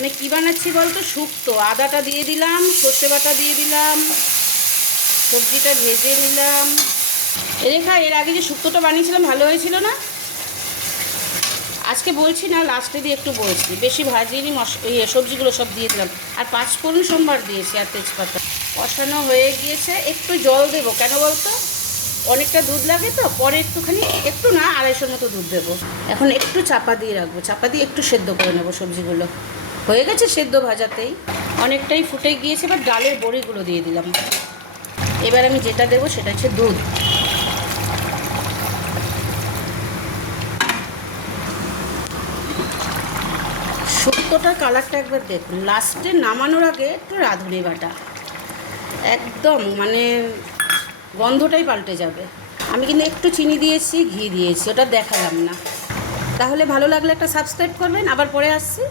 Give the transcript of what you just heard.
আমি কী বানাচ্ছি বলতো, শুক্তো। আদাটা দিয়ে দিলাম, সর্ষে বাটা দিয়ে দিলাম, সবজিটা ভেজে নিলাম। রেখা, এর আগে যে শুক্তোটা বানিয়েছিলাম ভালো হয়েছিল না? আজকে বলছি না, লাস্টে দিয়ে একটু বলছি। বেশি ভাজিনি, সবজিগুলো সব দিয়ে দিলাম। আর 5 ফোড়ন সোমবার দিয়েছি, আর তেজপাতা। কষানো হয়ে গিয়েছে। একটু জল দেবো, কেন বলতো, অনেকটা দুধ লাগে তো, পরে একটুখানি, একটু না 250 মতো দুধ দেবো। এখন একটু চাপা দিয়ে রাখবো, চাপা দিয়ে একটু সেদ্ধ করে নেবো সবজিগুলো। হয়ে গেছে সেদ্ধ ভাজাতেই, অনেকটাই ফুটে গিয়েছে। এবার ডালের বড়িগুলো দিয়ে দিলাম। এবার আমি যেটা দেবো সেটা হচ্ছে দুধ। শুক্তোটার কালারটা একবার দেখুন। লাস্টে নামানোর আগে একটু রাঁধুনি বাটা, একদম মানে গন্ধটাই পাল্টে যাবে। আমি কিন্তু একটু চিনি দিয়েছি, ঘি দিয়েছি, ওটা দেখালাম না। তাহলে ভালো লাগলে একটা সাবস্ক্রাইব করবেন, আবার পরে আসছি।